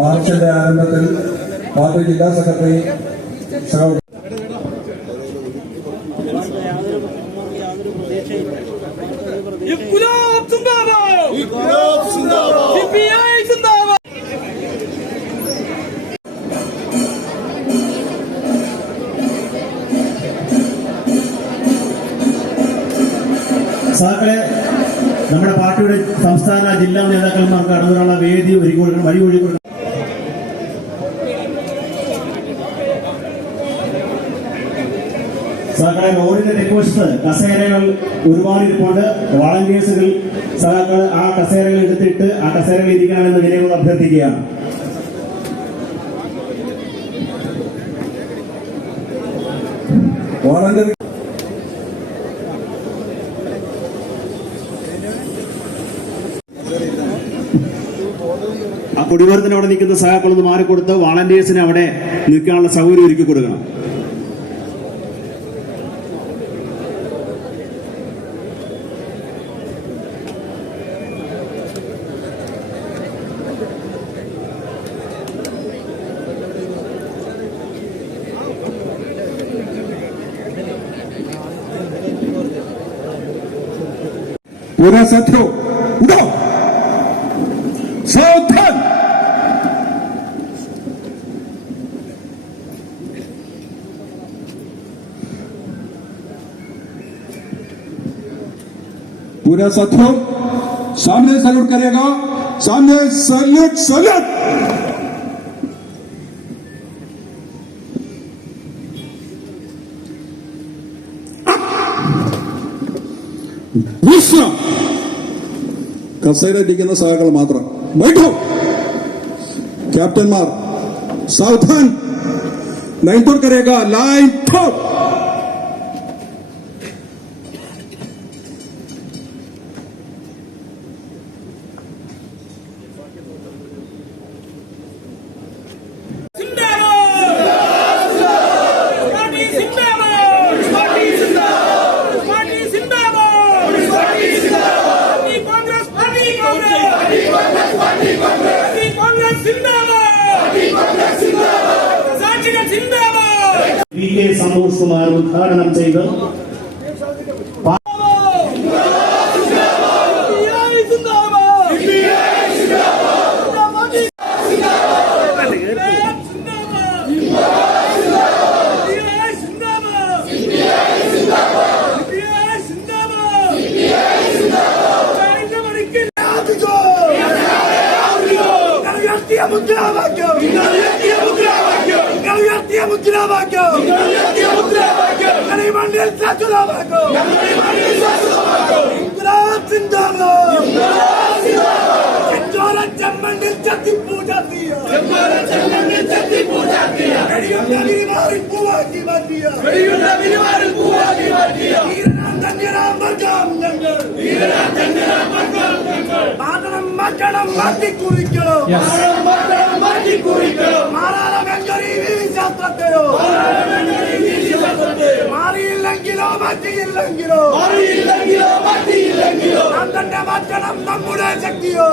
മാർച്ചിന്റെ ആരംഭത്തിൽ പാർട്ടി ജില്ലാ സെക്രട്ടറി സാക്കളെ നമ്മുടെ പാർട്ടിയുടെ സംസ്ഥാന ജില്ലാ നേതാക്കന്മാർക്ക് കടന്നുവരാനുള്ള വേദി വഴി കൊടുക്കണം. സഹാക്കളെ റോഡിന്റെ തെക്കുവശത്ത് കസേരകൾ ഒരുപാട് ഇരിപ്പുണ്ട്. വാളണ്ടിയേഴ്സുകൾ സഹാക്കൾ ആ കസേരകൾ എടുത്തിട്ട് ആ കസേരകൾ ഇരിക്കണമെന്ന് വിനയങ്ങൾ അഭ്യർത്ഥിക്കുകയാണ്. ആ കൊടിമരത്തിന് അവിടെ നിൽക്കുന്ന സഹാക്കളൊന്ന് മാറിക്കൊടുത്ത് വാളണ്ടിയേഴ്സിന് അവിടെ നിൽക്കാനുള്ള സൗകര്യം ഒരുക്കി കൊടുക്കണം. पूरा साथियों उठो, सावधान। पूरा साथियों सामने सैल्यूट करेगा, सामने सैल्यूट सैल्यूट। विश्राम കസേരയിലിരിക്കുന്ന സഹാക്കൾ മാത്രം बैठो। कैप्टनमार सावधान, लाइन तोड़ करेगा, लाइन ठोक। സന്തോഷ് കുമാർ ഉദ്ഘാടനം ചെയ്ത് നമ്മുടെ ശക്തിയോ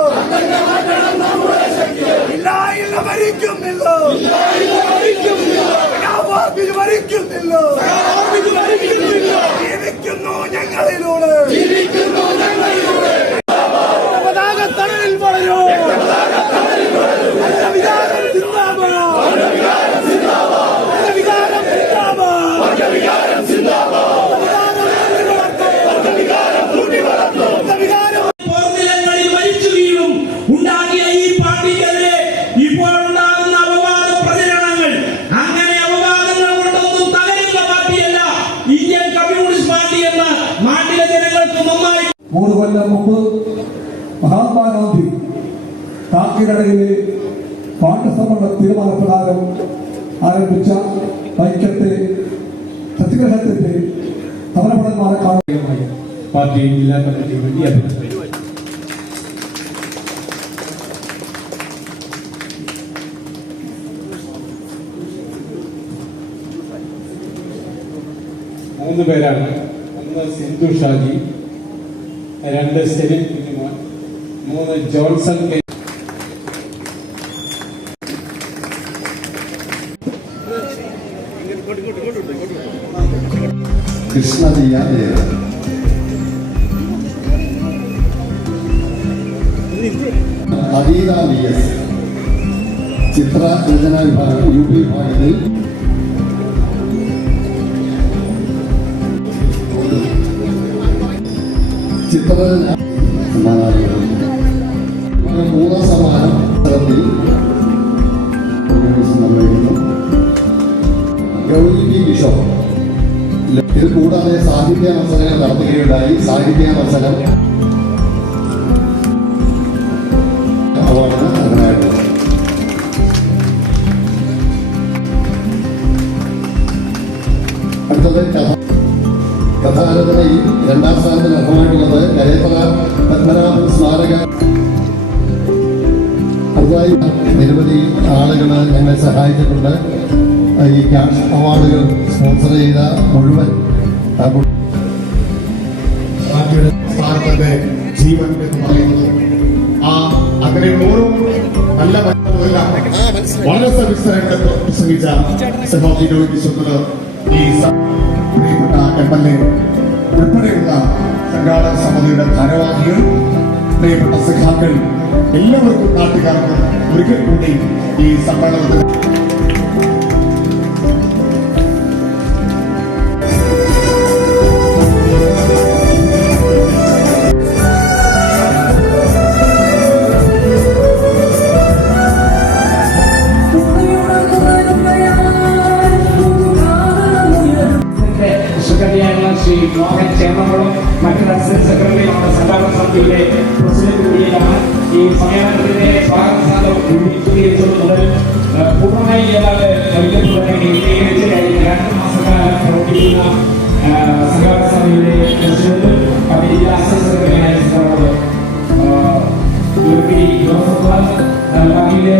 ഇല്ല ഇല്ല ഭരിക്കുന്നില്ല, ജീവിക്കുന്നു ഞങ്ങളിലൂടെ പതാക തണലിൽ വളരൂ. ഉണ്ടാകിയ ഈ പാർട്ടിക്കെതിരെ ഇപ്പോൾ ഉണ്ടാകുന്ന അപവാദ പ്രചരണങ്ങൾ, അങ്ങനെ അപവാദങ്ങൾ കൊണ്ടൊന്നും തകരുന്ന പാർട്ടിയല്ല ഇന്ത്യൻ കമ്മ്യൂണിസ്റ്റ് പാർട്ടി എന്ന് നാട്ടിലെ ജനങ്ങൾക്ക് നന്നായി. 3 കൊല്ലം മുമ്പ് മഹാത്മാഗാന്ധി കാക്കിനടയിലെ പാഠസമരണ തീരുമാനപ്രകാരം ആരംഭിച്ച ഐക്യത്തെ സത്യഗ്രഹത്തിന്റെ സമരഭടന്മാരെ കാണുകയുമായി പാർട്ടി ജില്ലാ കമ്മിറ്റിക്ക് വേണ്ടി അഭിനന്ദിച്ചു. മൂന്ന് പേരാണ്. ഒന്ന് Sindhu Shaji, 2 Celine Kunjumon, 3 Johnson K. Krishnadiya Dev, Adeetha VS, ചിത്ര രചന വിഭാഗം UP വിഭാഗത്തിൽ ചിത്രരചന സമ്മാനാർഹകൾ. മൂന്നാം സമ്മാനം തലത്തിൽ നിർവഹിക്കുന്നു ഗൗരി പി കിഷോർ. ഇത് കൂടാതെ സാഹിത്യ മത്സരങ്ങൾ നടത്തുകയുണ്ടായി. സാഹിത്യ മത്സരം അവാർഡിന് അർഹനായിട്ടുള്ളത്. അടുത്തത് കഥാരചനയിൽ രണ്ടാം സ്ഥാനത്തിന് അർഹമായിട്ടുള്ളത് കരേത്തറ പത്മനാഭൻ സ്മാരക. അടുത്തതായി നിരവധി ആളുകൾ ഞങ്ങളെ സഹായിച്ചിട്ടുണ്ട്. ഈ ക്യാഷ് അവാർഡുകൾ സ്പോൺസർ ചെയ്ത മുഴുവൻ പാർട്ടിയുടെ സ്ഥാനത്തിന്റെ ജീവൻ എന്ന് പറയുന്നത് അങ്ങനെ ഓരോ നല്ല വളരെ സവിസ്തരങ്ങൾ പ്രസംഗിച്ച ഈ പ്രിയപ്പെട്ട MLA ഉൾപ്പെടെയുള്ള സംഘാടക സമിതിയുടെ ഭാരവാഹികൾ, പ്രിയപ്പെട്ട സഖാക്കൾ, എല്ലാവർക്കും നാട്ടുകാർക്കും ഒരിക്കൽ കൂടി ഈ സമ്മേളനത്തിൽ ശ്രീ മോഹൻ ചേർന്നോളും മറ്റൊരു അസിസ്റ്റന്റ് സെക്രട്ടറി നമ്മുടെ സംഘാടക സമിതിയുടെ പ്രസിഡന്റ് കൂടിയതാണ്. ഈ സമ്മേളനത്തിന്റെ സ്വാഗത മുതൽ പൂർണ്ണമായി ഏതാണ്ട് കേന്ദ്രീകരിച്ച് കഴിഞ്ഞ 2 മാസക്കാലം പ്രവർത്തിക്കുന്ന സംഘാടക സമിതിയുടെ പ്രസിഡന്റ് ജില്ലാ അസിസ്റ്റന്റ് സെക്രട്ടറിയായ ജോസഫ് ബാക്കിയിലെ